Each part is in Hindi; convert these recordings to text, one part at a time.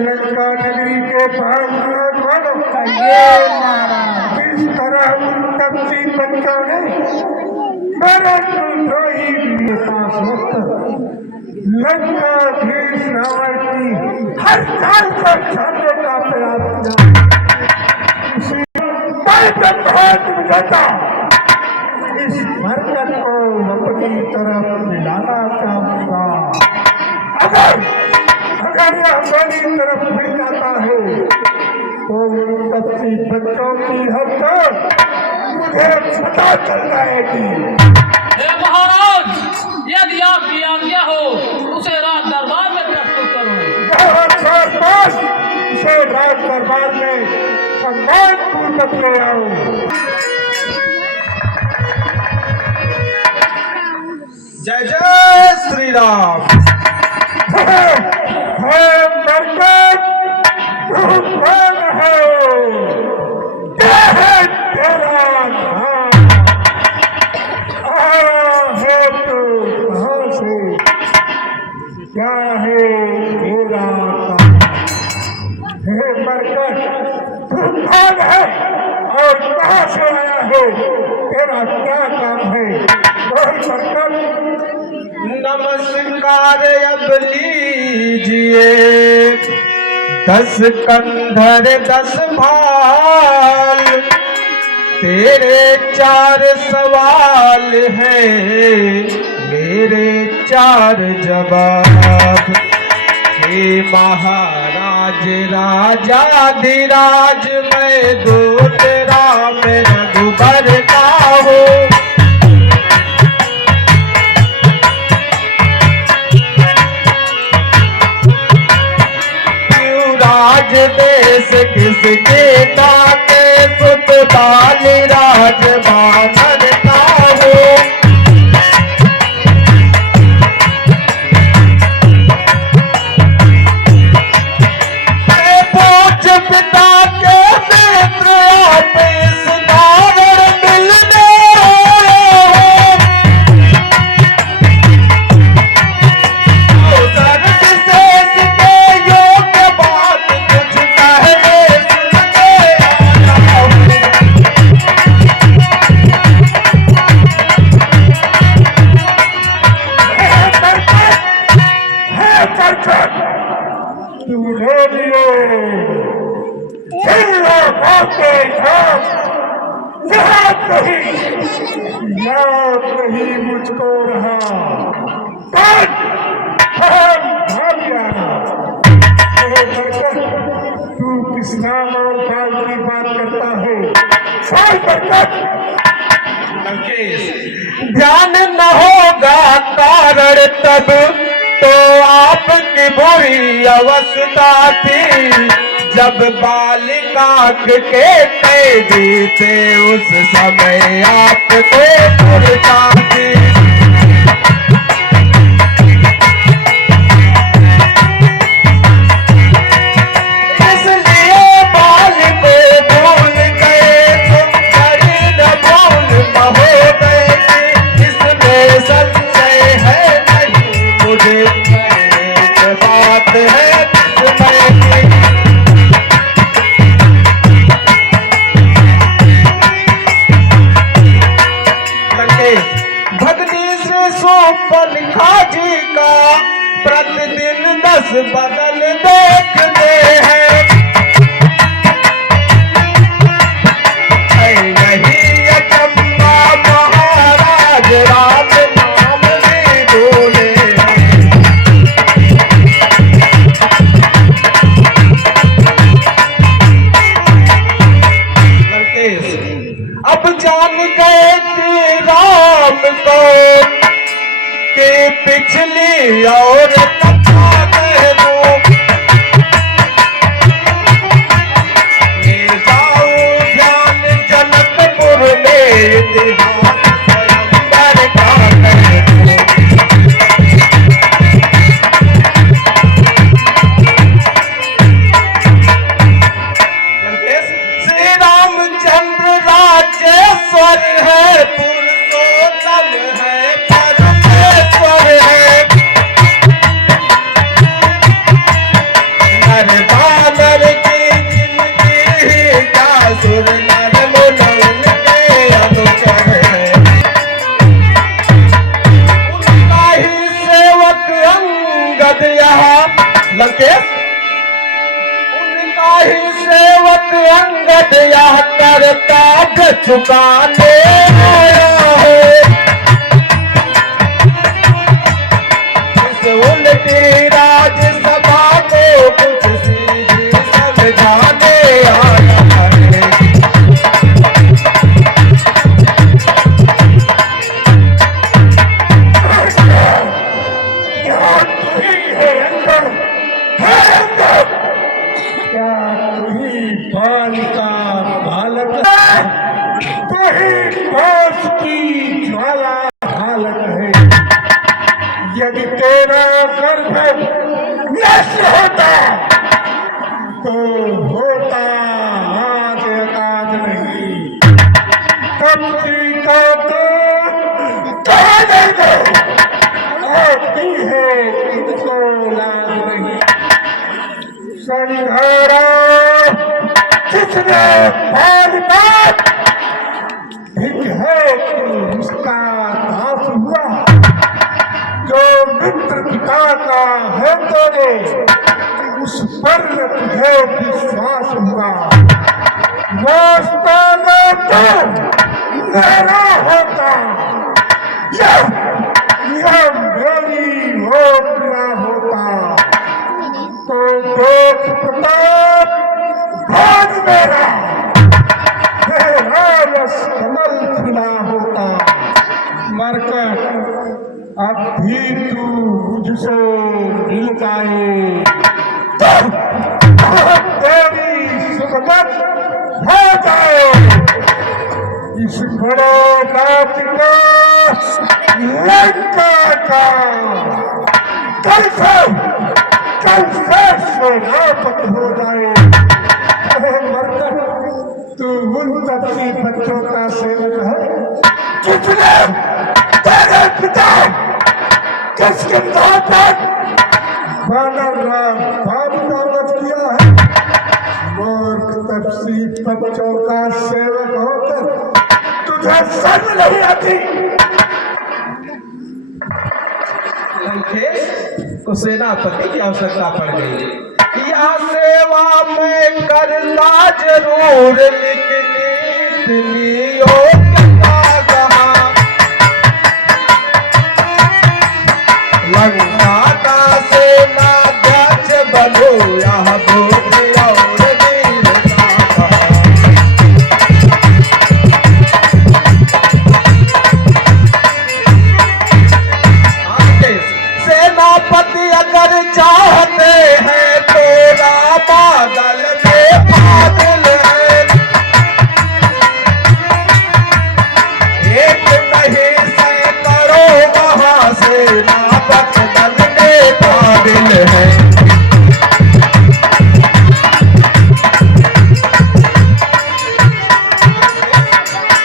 लंका नगरी के इस तरह उन तपसी बच्चों ने मेरे कुलद्रोही के पास लंकाधीश रावण की हर चाल को छाने का प्रयास किया। इस बरकत को अपनी तरफ मिलाना चाहूंगा। अगर यह मेरी तरफ मिल जाता है तो उन तपसी बच्चों की हरकत मुझे पता चल जाएगी। महाराज, यदि आपकी आज्ञा हो उसे राज दरबार में प्रस्तुत करूं। उसे राज दरबार में सम्मान पूर्वक ले आओ। जय जय श्री राम। क्या है तेरा तू कौन है और कहाँ से आया है? तेरा क्या काम है? नमस्कार अब लीजिए, 10 कंधर 10 भाल, तेरे 4 सवाल हैं, मेरे 4 जवाब। हे महाराज राजाधिराज, मैं दो तेरा में रघुबर का हूँ। राज देश किसके ताते, सुत बाली राज बानर का हो। पूज पिता के नेत्र आप इस धारण मिलने नहीं मुझको रहा। तू किस नाम और काल की बात करता है? ध्यान न होगा कारण तब तो आपकी बुरी अवस्था थी, जब बालिका के कैदी थे उस समय आपको पुरता थी। इसलिए बालिक भूल गए तुम, कहीं न भूल हो गए, इसमें संशय है नहीं, मुझे बात है खाजी का प्रतिदिन 10 बदल देखते हैं। यही अचंबा महाराज राम नाम भी बोले। अब जान गए कि राम को कि पिछली और कथा कह दो, लंकेश उनका ही सेवक अंगद यह करताज चुकाने आया है। इस उल्टी राजसभा को कुछ सीधी समझाने आया है। क्या तू ही है अंदर? है अंदर? क्या तू ही बाल का बालक है? तू ही पास की ज्वाला हालत है। यदि तेरा गर्भ नष्ट होता तो होता आज एकाद नहीं, तपसी का तो कहने दो आती है तुझको लाज नहीं। संघारा जिसने बाल बात भिक है कि उसका दास हुआ, जो मित्र पिता का है तेरे उस पर तुझे विश्वास हुआ। वास्तव में तो मेरा होता यह मेरी ओपरा होता तो देख प्रताप भाग मेरा रस कमल खिला होता। मरकर अब भी तू मुझसे मिल जाए तो तेरी सुखमत हो जाए। इस बड़े रात का लंका का कल से सेनापति हो जाए। मरकर तू उन तपसी बच्चों का सेवक है जिसने तेरे पिता किसके पर बानर राम बाबू का वध किया है। मूर्ख तपसी बच्चों का सेवक होकर तुझे शर्म नहीं आती? लंकेश को सेनापति की आवश्यकता पड़ गई। यह सेवा में करना जरूर, लिखनी योग्यता कहाँ। लंका का सेनाध्यक्ष बनो यह भूमि और वीरता कहाँ। सेनापति अगर चाहते हैं तो बादल में बादल है। एक नहीं सैकड़ों वहां सेनापति दल में बादल है।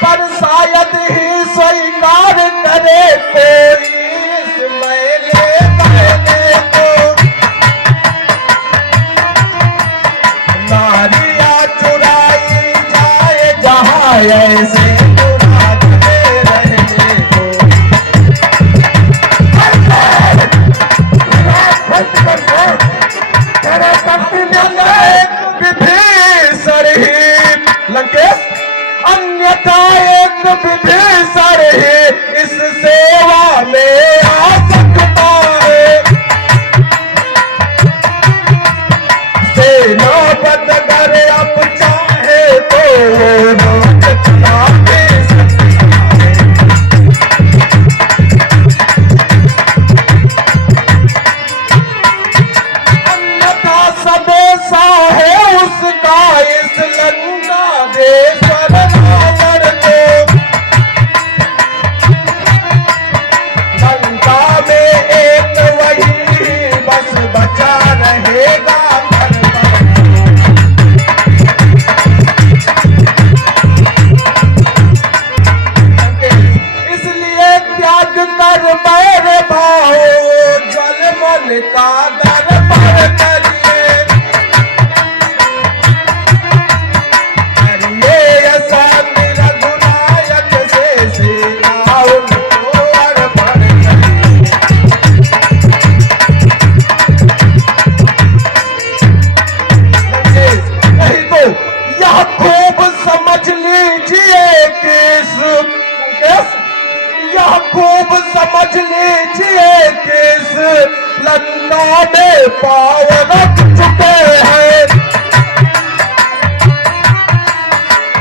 पर शायद ही स्वीकार करे कोई ऐसे रहने को। विभीषण ही लंकेश अन्यथा एक विभीषण ही इस सेवा में आ सकता है। सेनापति अगर अब चाहे तो इस लंका देश्वर रावण को लंका में एक वही बस बचा रहेगा। पाँव रख चुके हैं,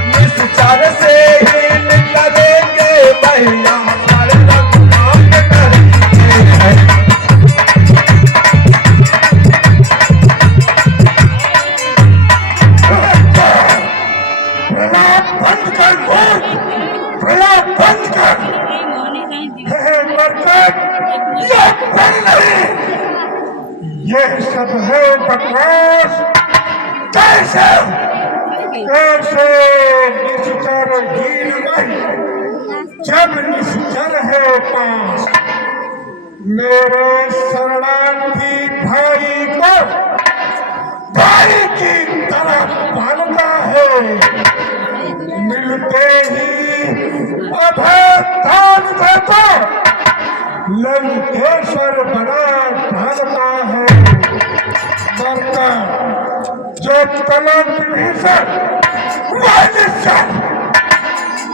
निश्चर से ही निकलेंगे भैया पर रघुनाथ करेंगे हैं। प्रलाप बंद कर मूर्ख, प्रलाप बंद कर। हे मरकट, ये बंद नहीं, ये सब है बकवास। कैसे कैसे निश्चर हीन नहीं, जब निश्चर है पास। मेरे शरणार्थी भाई को भाई की तरह पालता है, मिलते ही अभय दान देता लंकेश्वर बना डालता है। मरता जो तलब विभीषण वालिशन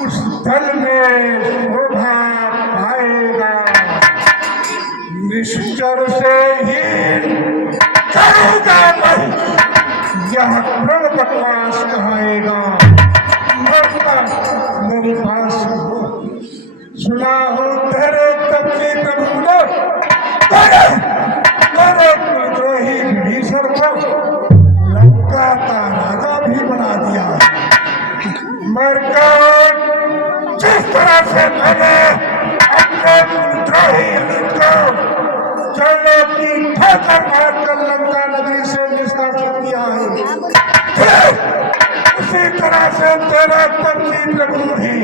उस दल में शोभा पाएगा। निश्चर से ही करूँगा मैं, यह प्रण बकवास कहाएगा। मरता मेरी बात सुना हो तेरे तब से प्रभु ने मेरे कुलद्रोही विभीषण को लंका का राजा भी बना दिया। मरकर जिस तरह से मैंने अपने कुलद्रोही अनुज को चलो की ठोकर मारकर लंका नगरी से निष्कासित किया है, उसी तरह से तेरा तर्की प्रभु भी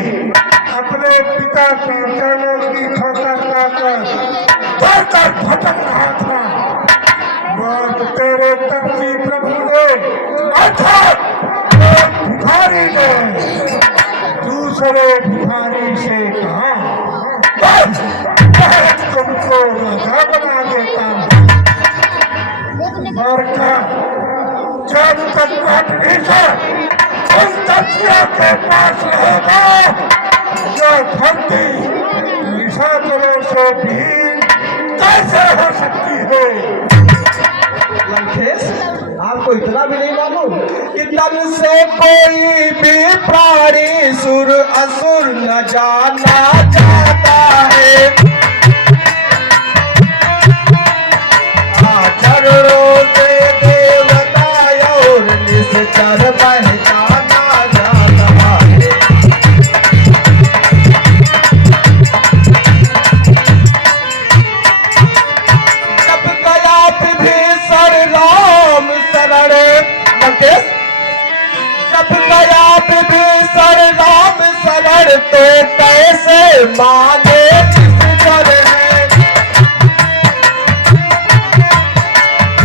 अपने पिता के चरणों की ठोकर खाकर बढ़कर भटक रहा था। और तेरे तर्की प्रभु ने अर्थात भिखारी ने दूसरे भिखारी से कहा, बस तुमको राजा बना देता हूँ। जब तक विभीषण उन तथ्यों के पास रहेगा, जो धरती निशाचरों से भी कैसे हो सकती है। लंकेश, आपको इतना भी नहीं मालूम कि तन से कोई भी प्राणी सुर असुर न जाना चाहता है। चरणों से देवता और निश्चर पहचाना जाता है। जब गया विभीषण राम शरण, जब गया विभीषण राम शरण तो कैसे माने निश्चर है।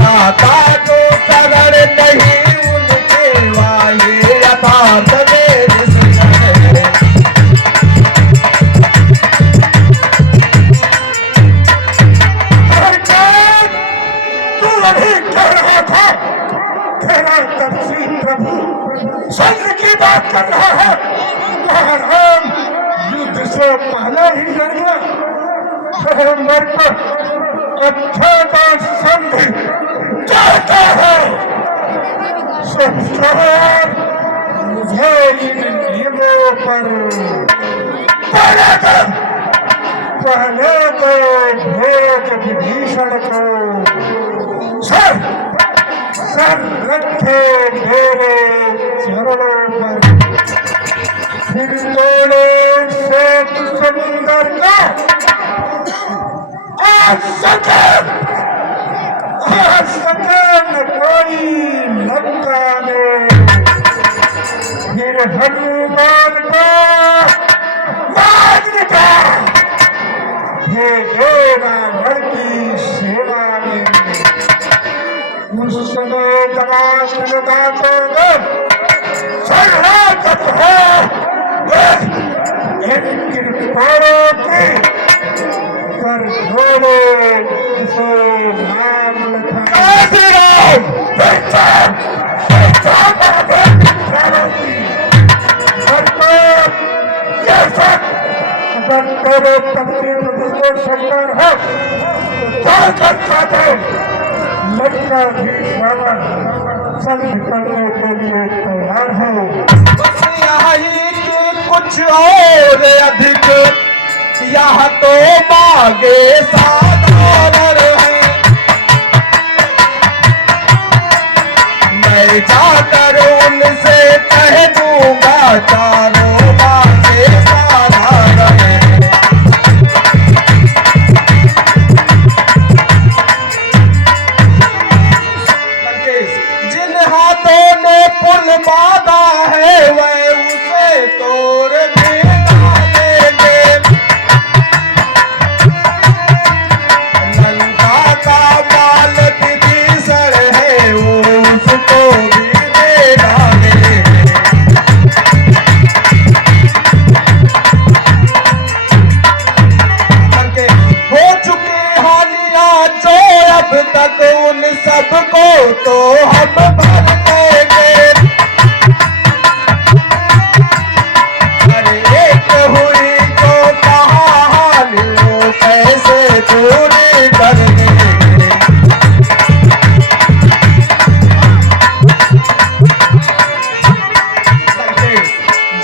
आता जो शरण नहीं उनके वाले यथार्थ में निश्चर है। तू अभी कह रहा था तेरा तर्सी प्रभु स्वर्ग की बात कर रहा है, राम युद्ध से पहले ही डर गया। मरकर अच्छा का संधि चाहता है, संस्कार मुझे इन नियमों पर पहले तो भेद विभीषण को सर रखे मेरे चरणों पर, फिर तोड़े श्वेत समुंदर का आ सके न कोई लंका में। फिर हनुमान को मार दिया, हे रावण की सेवा में। उस समय दमादों में शरणागत हो इन कृपाणों की कर छोड़े उसे नाम लिखा। अगर तेरे तकदीर को शंकर है तो क्या कर पाते बच्चा भीषण संग करने के लिए तैयार है। बस यही कि कुछ और अधिक यह तो मांगे साधारण है। मैं जाकर उनसे कह दूंगा चारों बातें साधारण है। जिन हाथों ने पुल बांधा है वह उसे तोड़ भी डालेंगे। लंका का माल विभीषण है वो उसको भी दे डालेंगे। हो चुकी हानियां जो अब तक उन सबको तो हम भर देंगे। अरे एक हुई तो कहानी वो कैसे पूरी कर देंगे।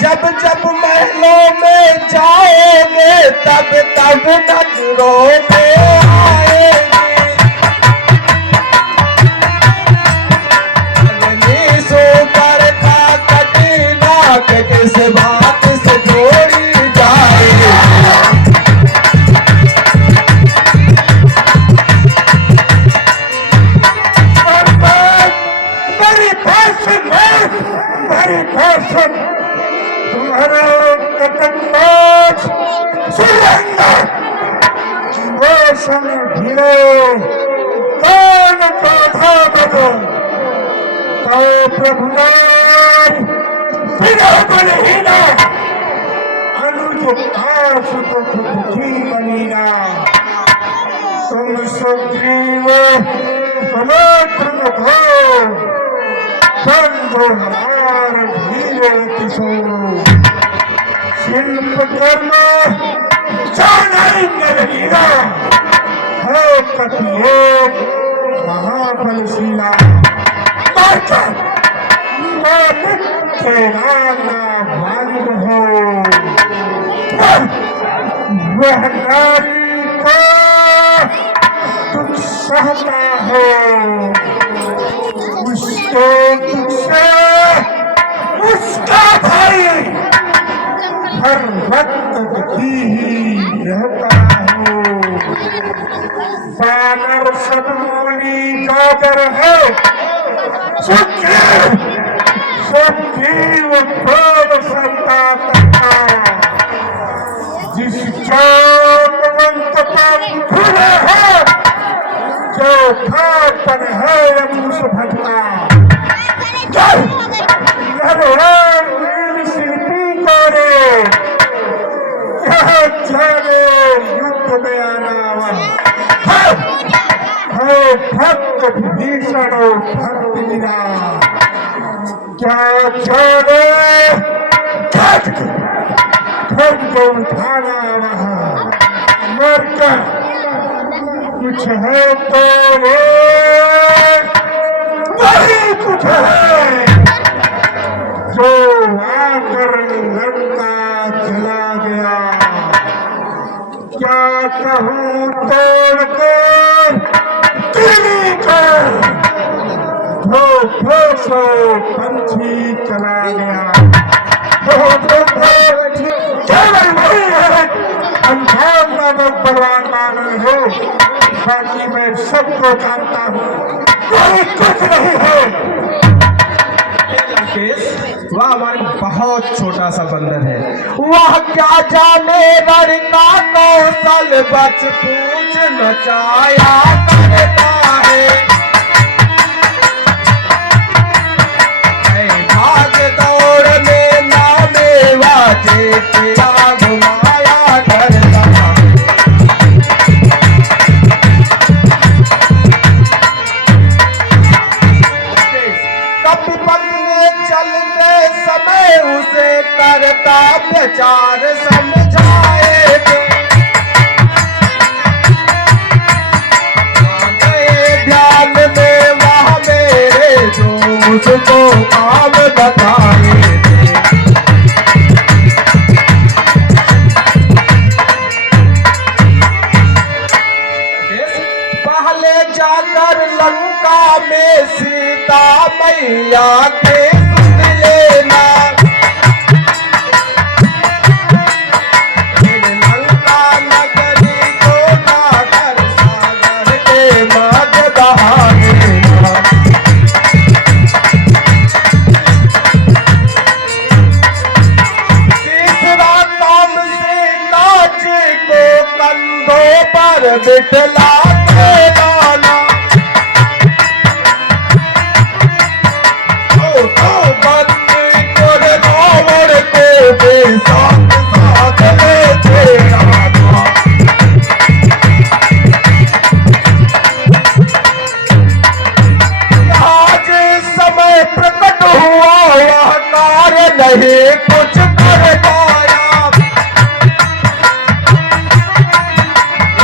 जब जब महलों में जाएंगे तब तब नजरों पे आएंगे। अग्निशो पर का कटीना के किस बात से जोड़ी जाएगी। मेरी भाषण है, मेरी भाषण तुम्हारा कटकबाज सुरेंद्र रोशन ढीलो कौन बाधा बदो तो प्रभुनाथ बिना बलहीना अनुज आस तो दुखी बनीना। तुम सुग्रीव समुद्र भो बंधु मार धीरे किशोर शिल्प कर्म जाना है कपिए महाबलशीला मार्कर तेरा नाम हो। वह नारी को तुम सहता हो उसको तुझसे उसका भाई हर वक्त दुखी ही रहता हो। बानर सदमूली जागर है सुग्रीव सुग्रीव क्रोध संता जिस चौकवंत पर खुले है जो खापन है अमूस भटका। शिल्पी करे जाने युद्ध में आना है भक्त भीषण भक्त गिरा क्या जाने खर्च को उठाना वहाँ मर कर कुछ है तो वही कुछ है जो आकर लड़का चला गया। क्या कहूँ तोड़ कर दिल्ली कर धोखे से पंछी चला गया। केवल वही है अंधार नामक बलवान मानव हो। बाकी मैं सबको जानता हूँ कोई कुछ नहीं है। वह हमारी बहुत छोटा सा बंदर है। वह क्या जाने लड़का कौशल बच पूछ नचाया करता है। भाग दौड़ में नामे वाजे तेरा घुमाया करता है। कपिपत में चलते समय उसे करता प्रचार समझाए ध्यान में उसको काम बताए थे। पहले जाकर लंका में सीता मैया के सुन लेना, लंका नगरी को जाकर सागर के मध्य बहा देना। तीसरा काम सीता जी को कंधों पर बिठला के लाना, बंदी को रावण को भी साथ साथ लेते आना। आज समय प्रकट हुआ वह कार्य नहीं कुछ कर पाया,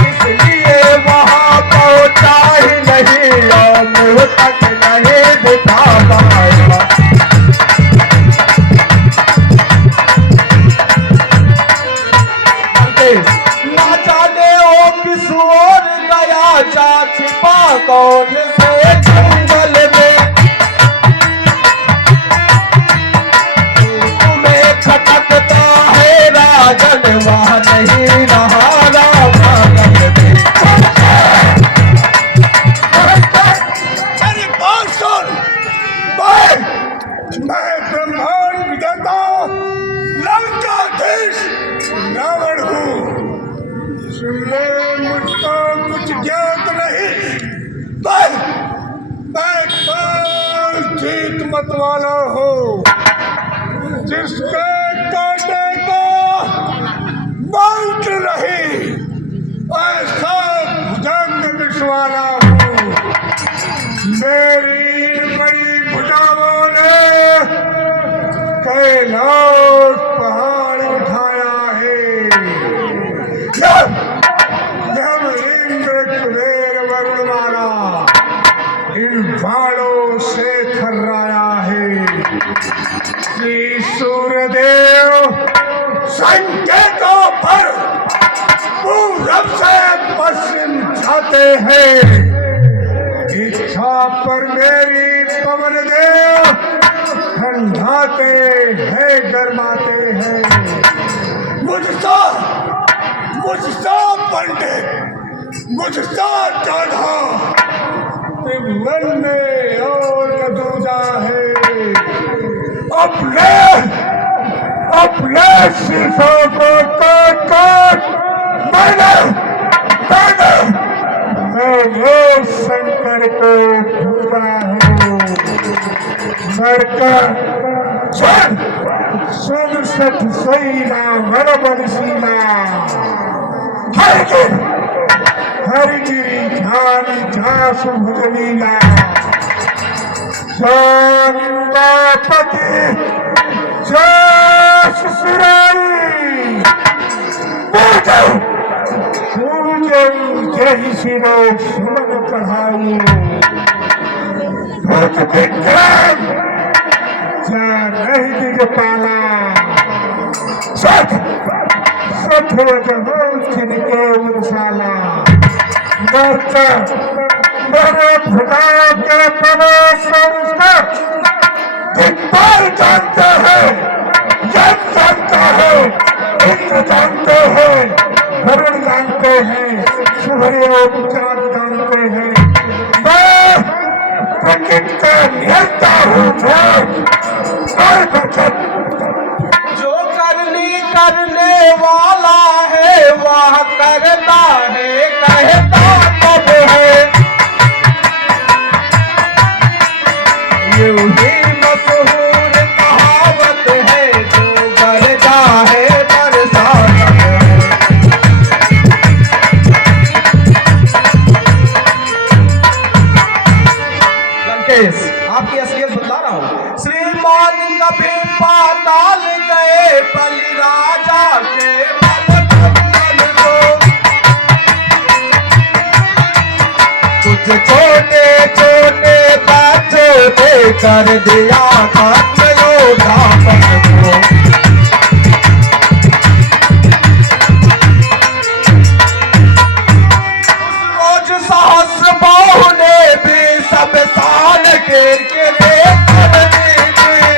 इसलिए वहां पहुंचा ही नहीं और मुंह तक नहीं दिखा पाया। ना जाने वो किस ओर गया, जा छिपा कौन से जंगल में, तुम्हें खटकता है राजन वह नहीं रहा रावण में। मेरी बात सुन, मैं ब्रह्मांड विधाता लंकाधीश रावण हूँ। सुन ले, मुझको कुछ ज्ञात नहीं, मैं जीत मत वाला हूँ, जिसके कांटे को बांट रही ऐसा भुजंग विषवाला हूँ। मेरी बड़ी भुजाओं ने कैलाश पहाड़ उठाया है, जब इंद्र कुबेर वरुणमाला इन बाणों से थर्राया है। श्री सूर्यदेव संकेतों पर पूरब से पश्चिम जाते हैं, इच्छा पर मेरी पवन देव ठंडाते हैं गरमाते हैं। मुझसा पंडित, मुझसा गाधा त्रिभुवन में और दूजा है। अपने शीशों को काट मैंने शंकर को ढूंढा हूँ। मरकर सत सैला वरबनशीला हरिगिरी ध्यान झास भुजलीला पति जय शिरो सुमन पढ़ाई भूत विक्रम नहीं दिग पाला सत छिनके उर्साला मेरे खुदा के प्रवेश में उसका दिग्पाल जानते हैं, जब जानता है, इंद्र जानते हैं, वरुण जानते हैं, सूर्य चांद जानते हैं। मैं प्रकृति का नियंता हूँ। जो करने वाला है वह करता है, कहता कब है। यही मशहूर कहावत है, जो करता है बरसाता है। लंकेश, आपकी असलियत बता रहा हूँ। श्रीमान कभी पाताल गए, बलि राजा के बलकंदन को कुछ छोटे छोटे बच्चों ने कर दिया खत्म योद्धापन को। रोज सहस्रबाहु ने भी सब साल घेर के लेकर दीजिए।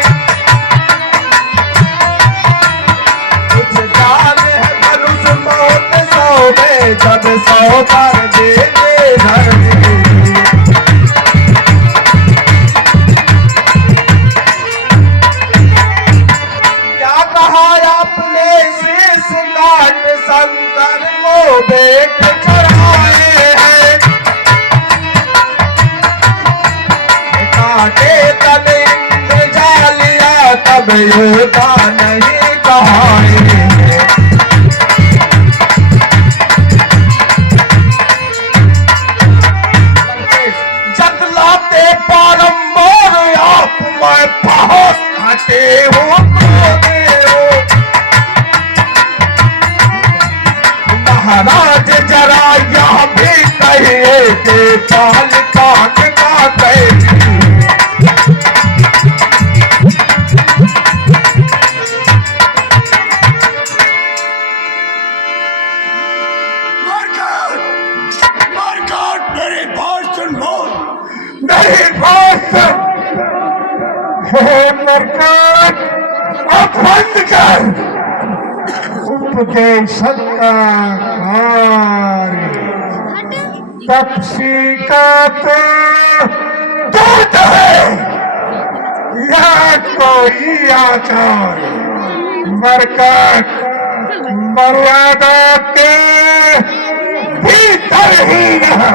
कुछ जान है मनुष्य मौत सौ में, जब 100 पर दे दे धरती। क्या कहा आपने शीश काट शंकर को बेट चढ़ाए हैं। काटे तब इंद्र जालिया तब योद्धा नहीं कहाए हैं। जतलाते पारंबार आप मैं बहुत हटे हो महाराज, जरा यह भी कहिए कि पाल काट का कैदी। मारकाट मेरी बात सुन लो, मेरी बात सुन। हे मारकाट, अब बंद कर उपदेश का कार्य। तपसी का तो दूध है या कोई आचार। मारकाट मर्यादा के भीतर ही रहा।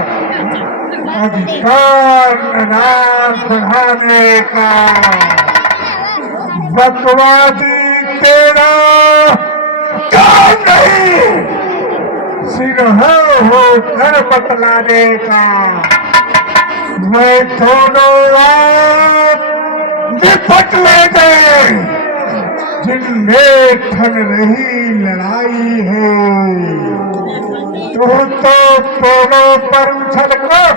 अधिकार नाम बढ़ाने का बकवादी तेरा काम नहीं, सिरहा होकर बतलाने का। मैं दोनों आप निपट ले गए जिनमें ठन रही लड़ाई है। तू तो पेड़ों पर उछल कर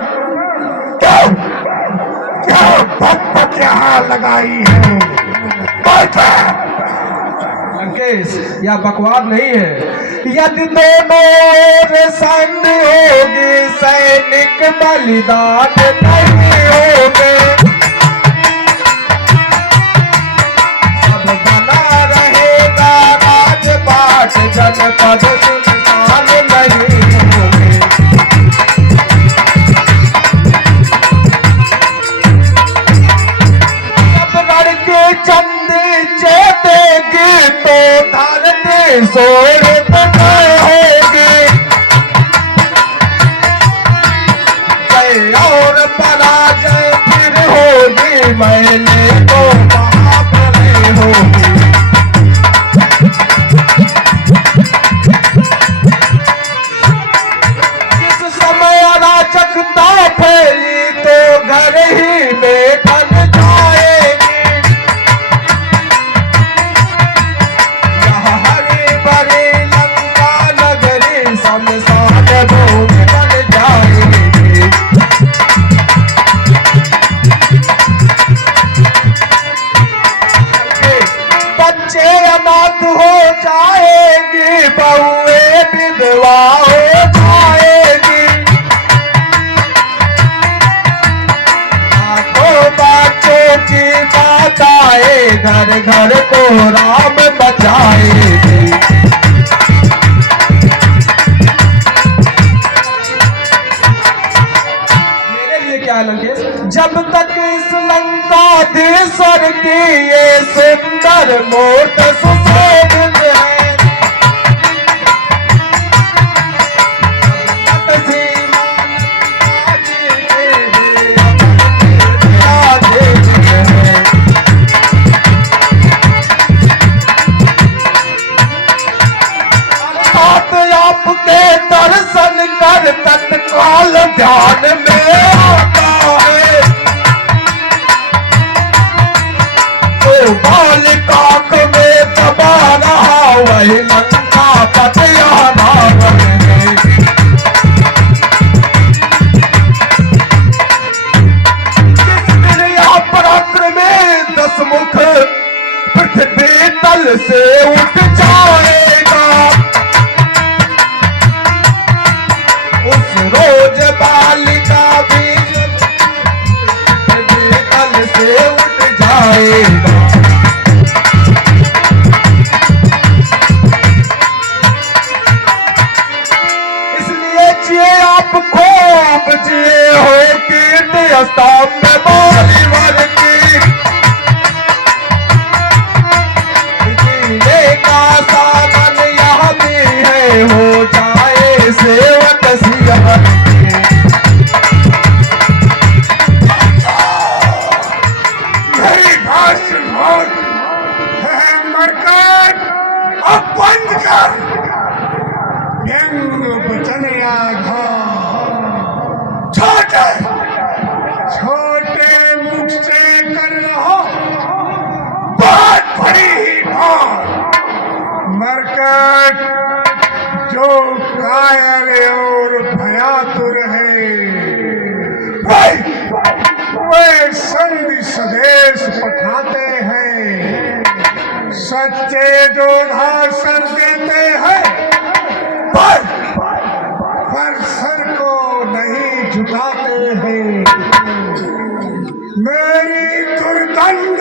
क्या भक्त यहाँ लगाई है। लंकेश, यह बकवाद नहीं है। यदि दोनों ओर संग होगी सैनिक बलिदान नहीं होगे। सब बना रहेगा राजपाट, जनपद सुनसान नहीं होगे। जब लड़के चंदे देगी तो धरती सोए होगी। जय और पराजय फिर होगी, मैले तो महाप्रलय होगी। जिस समय अराजकता फैली तो घर ही में ढल जाएगी। यहाँ हरी भरी लंका नगरी शमशान भूमि बन जाएगी। बच्चे अनाथ हो जाएगी, बहुएं विधवा हो जाएगी। लाखों बच्चों की माताएं घर घर को राम बचाएगी। मेरे लिए क्या है लंकेश, जब तक इस लंकाधीश्वर की ये सुंदर मूर्त सुशोभित है, तब तक सीमा लंका जी है। आपके दर्शन कर तत्काल ध्यान में आता है। तो बालिकाक में दबा रहा वही लंका पतियाना बने। जिस दिन आप से उठ जाएगा। उस रोज बालिका भी कल से उठ जाएगा। इसलिए जिए आप खूब जिए हो कीर्ति स्तंभ बोली वर की। जीने का साधन यह भी है हो जाए सेवक सियावर की। मेरी बात सुनो, मरकट अब बंद कर। व्यंग बचनिया छोटे छोटे मुख से कर रहो बहुत बड़ी ही बात। मरकट जो कायर और भयातुर है वे संधि स्वदेश पठाते हैं। सच्चे जोधा सर देते हैं पर सर को नहीं झुकाते हैं। मेरी दुर्दंड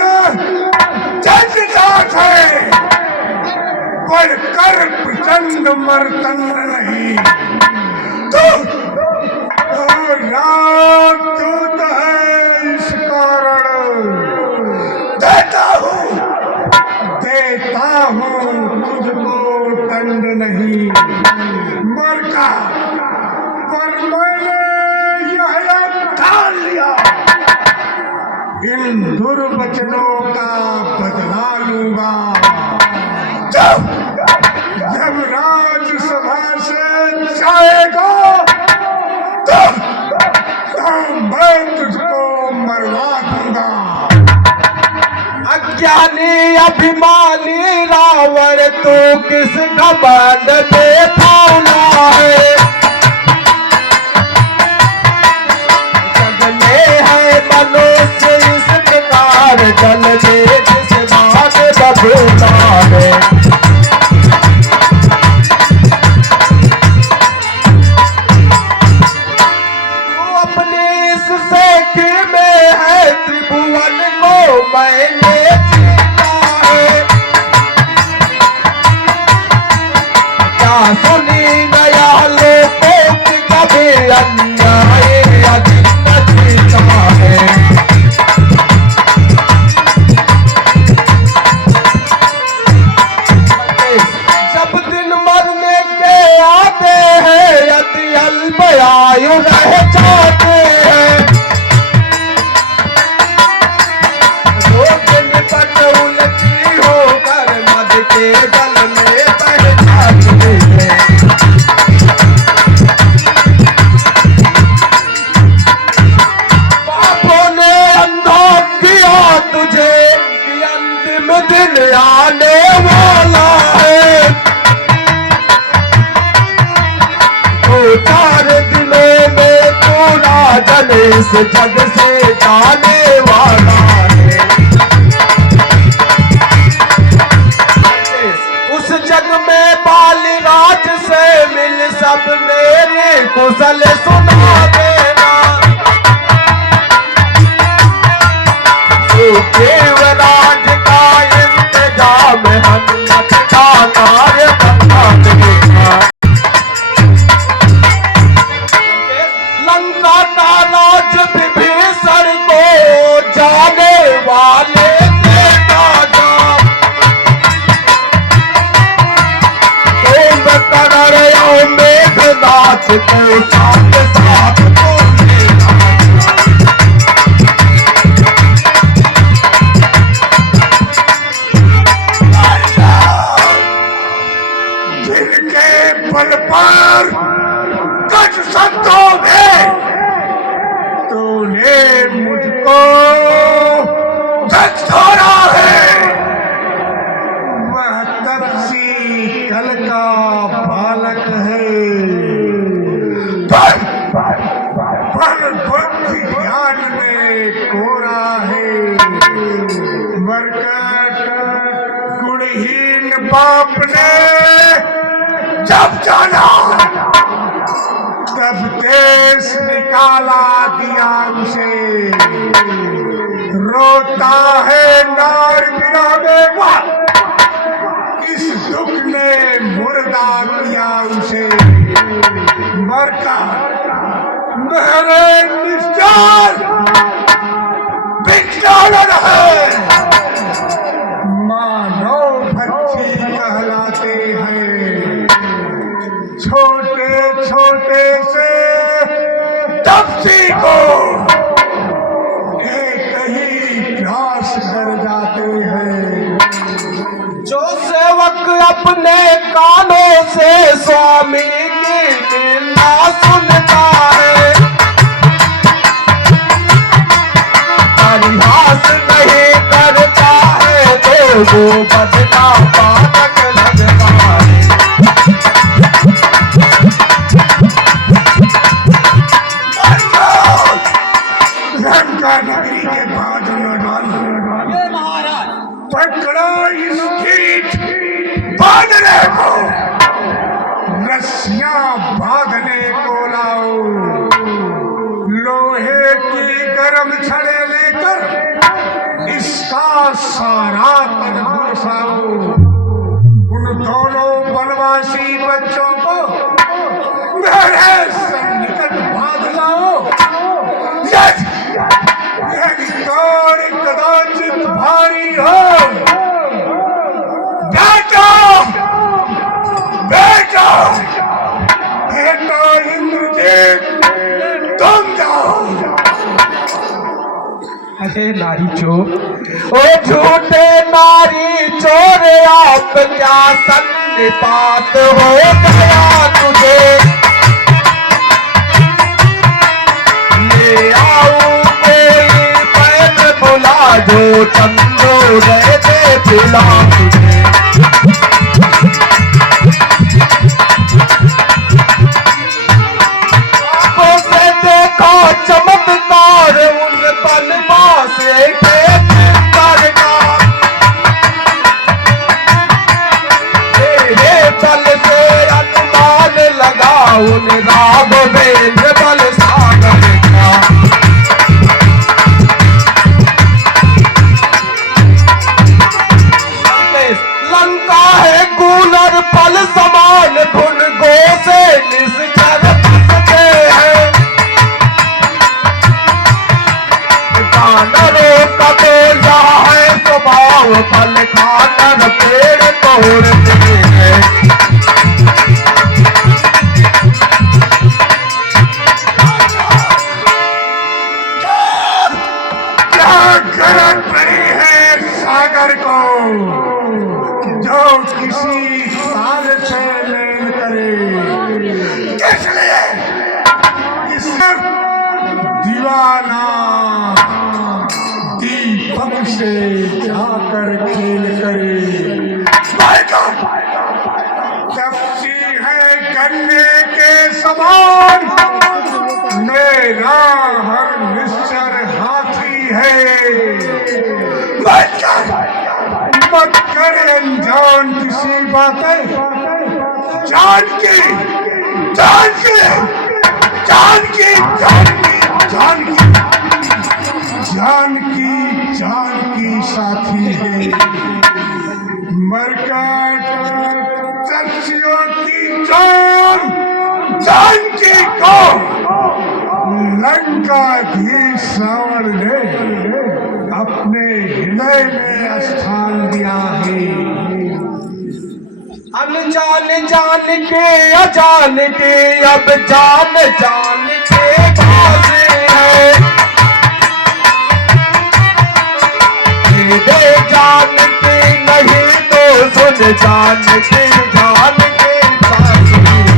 जजदात है बढ़कर प्रचंड मर्तंड नहीं। तो राजदूत है इस कारण देता हूँ तुझको दंड नहीं। मरका पर मैंने यह ठान लिया इन दुर्वचनों का बदला लूंगा। जब राजसभा से जाएगा तो मैं तुझको मरवा दूंगा। अज्ञानी अभिमानी रावण तू किस घमंड में फौला है। जग में है मनुष्य इस प्रकार जल में जिस बात बबूला है। तू अपने इस सेठ में है त्रिभुवन को मैंने जीता है। क्या सुनी नया लोगों की कभी अन्याय अधिक न जीता है। जब दिन मरने के आते हैं अति अल्प आयु रह जाते हैं। निपट उलटी होकर नद के जल में बह जाती है। पापों ने अंधा किया तुझे कि अंतिम दिन आने वाला है। तो 4 दिनों में तू राजन इस जग से जाने वाला है। उस जग में बाली राज से मिल सब मेरे कुशल सुना देना। तो देवराज का इंतजाम हम का कार्य बता देना। लंका का राज विभीषण को जाने वाले देना जा। मेघनाथ को साथ साथ बोलेगा। जिनके बल पर कच शब्दों में तूने मुझको छोड़ा है वह तपसी कल का बालक है। पर बुद्धि ज्ञान में कोरा है। मरकट गुणहीन बाप ने जब जाना तब देश निकाला दिया उसे, रोता है नार बिरावे बाप, इस दुख ने मुर्दा किया उसे। मरका मेरे निश्चर विज्ञान है, मानव भक्षी कहलाते हैं। छोटे छोटे से तपसी को एक ही प्यास कर जाते हैं। जो सेवक अपने कानों से स्वामी की लीला सुनता है, परिहास नहीं करता है, तो वो बदला पाठक लगता है। लंका नगरी के बाद पकड़ा इस कीट बांधने को, रस्सियां बांधने को लाओ, लोहे की गर्म छड़े लेकर इसका सारा तन घुसाओ। उन दोनों वनवासी बच्चों को मेरे सन्निकट बांध लाओ। यदि दौड़ कदाचित भारी हो, बेटा बेटा बेटा इंद्रजीत तुम जाओ। अरे नारी चोर, ओ झूठे नारी चोर, आप क्या सन्निपात हो गया तुझे। ले आओ कोई पैद बुला, जो चंदोदय दे पिला तुझे। आंखों से देखो चमत्कार, उन बनवासे के चिंतन का। तेरे बल से अनुमान लगा, उन राघवेंद्र बल सागर का। लंका है कूलर फल समान, भुनगो से निश्चर बसते हैं। दानरों का तो यह है स्वभाव, फल खाकर पेड़ तोड़ते हैं। क्या गरज पड़ी है सागर को, जो किसी साल से लेन करे। किस लिए? किस दीवाना दीपक से जाकर खेल करे। तपसी है गन्ने के समान, मेरा हर निश्चर हाथी है। मत करे अनजान किसी बातें, जान की जान की जान की जान की जान की जान की जान की साथी है। मरकट तपसियों की जान जान की को लंकाधीश रावण ने अपने हृदय में स्थान दिया है। अनजान जान के अजान के, अब जान जान के बाजे हैं। दे जान के नहीं तो सुन जान के, जान के बाजे हैं।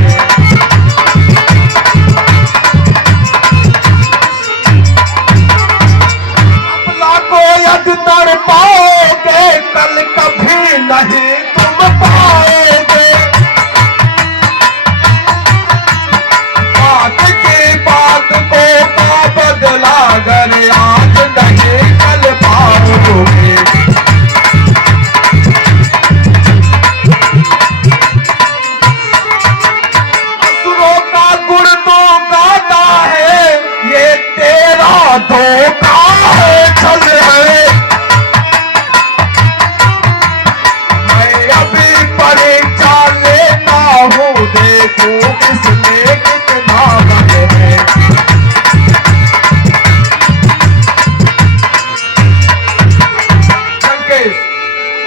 अपना को यद तर पाओगे, कल कभी नहीं तुम पाओगे। बात की बात को का बदला, अगर आज नहीं कल पाओगे।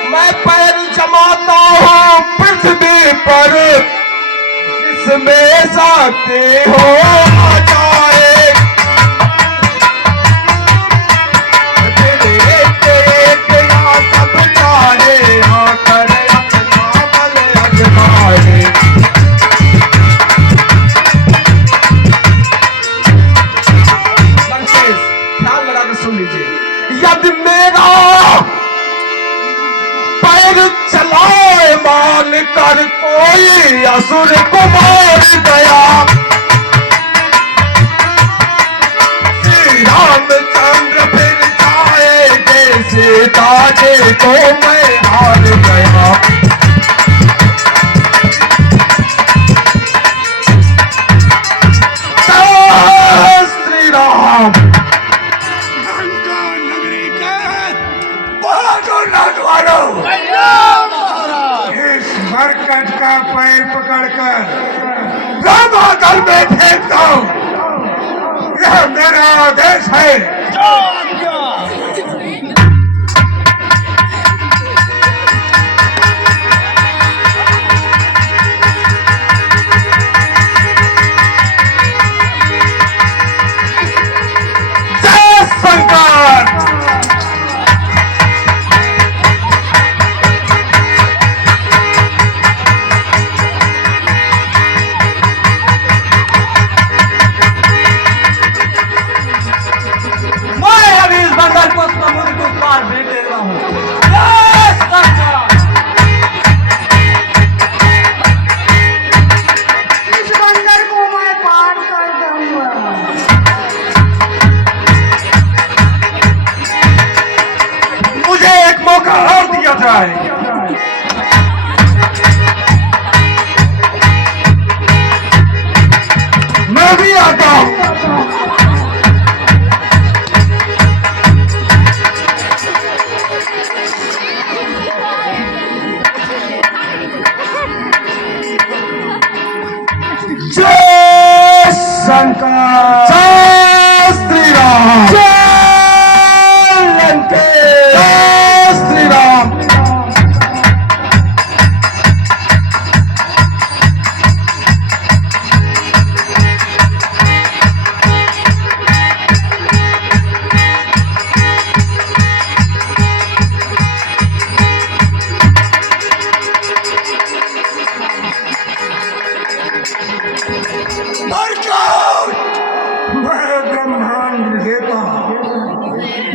मैं पैर जमाता हूँ पृथ्वी पर, जिसमें साथे हो आ जाए। तेरे तेरे या सब चाहे आकर अपना बल आजमाए। लंकेश, ध्यान लगा के सुन लीजिए। यदि मेरा पैर चलाए मान कर कोई असुर को मार गया, श्री रामचंद्र फिर जाएंगे सीता जी को मैं हार गया। जय श्री राम। लंका नगरी के बहादुर नौजवानों, इस मरकट का पैर पकड़कर रामागढ़ में फेंक दो। यह मेरा आदेश है। जय शंकर। मैं अभी इस बंदर को समुद्र को पार भेज दे रहा हूँ। जय शंकर। इस बंदर को मैं पार कर दूंगा। मुझे एक मौका और दिया जाए। मैं भी आता हूँ। जय शंकर। जय श्री राम। जय लंकेश। जय श्री राम। मैं ब्रह्मांड देता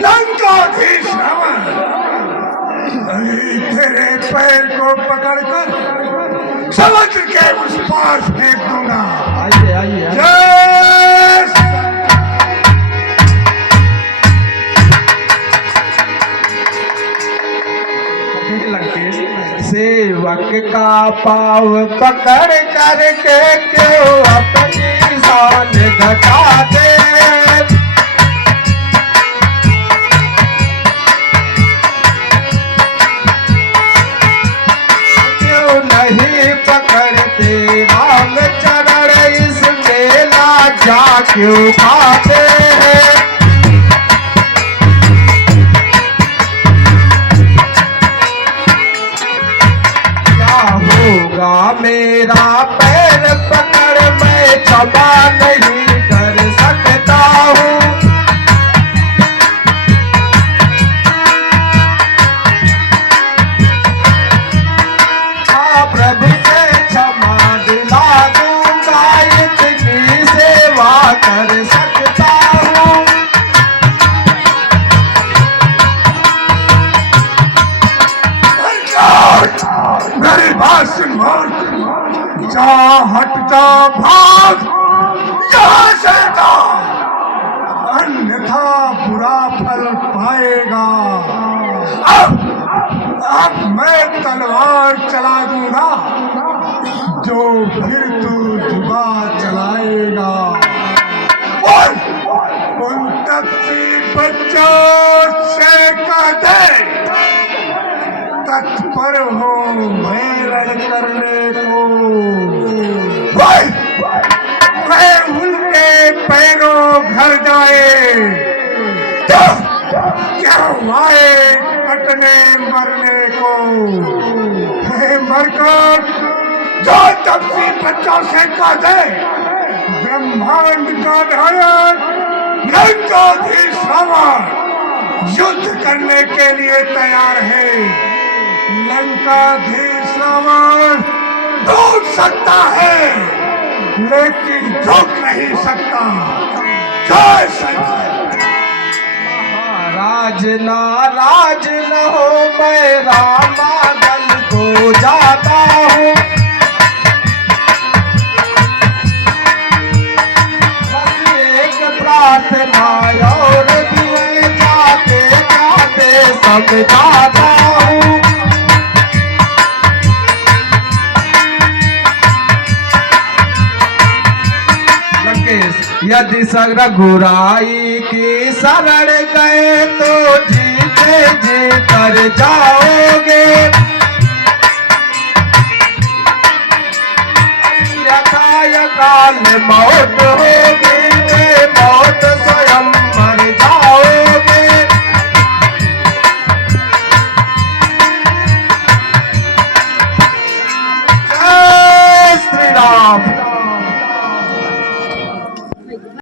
लंकाधीश रावण अभी तेरे पैर को पकड़कर समुद्र के उस पार फेंक दूंगा। आइए आइए। जय लंकेश, सेवक का पाव पकड़ करके क्यों अपनी शान घटा दे। क्यों नहीं पकड़ते राम चरण इस मेला जा क्यों खाते हैं। होगा मेरा पैर पकड़ मैं क्षमा नहीं कर सकता हूँ। हाँ प्रभु से क्षमा दिला दूंगा, इतनी सेवा कर सकता हूँ। मेरी बात सुन जा, हट जा, भाग यहाँ से जा, अन्यथा बुरा फल पाएगा। अब मैं तलवार चला दूंगा, जो फिर तू जुबा चलाएगा। और उन तपसी बच्चों से कह दे तत्पर हो मेलन करने को। मैं उनके पैरों घर जाए तो क्या आए कितने मरने को है, मरकर जो तपसी बच्चों से कह दे ब्रह्मांड का नायक लंकाधीश रावण युद्ध करने के लिए तैयार है। लंकाधीश रावण टूट सकता है लेकिन झुक नहीं सकता। जय श्री महाराज नाराज न हो, मैं रामादल को जाता हूँ। बस एक प्रार्थना और दिए जाते जाते समझाता हूँ। यदि रघुराई की शरण गए तो जीते जी कर जाओगे। यथा काल मौत होगी।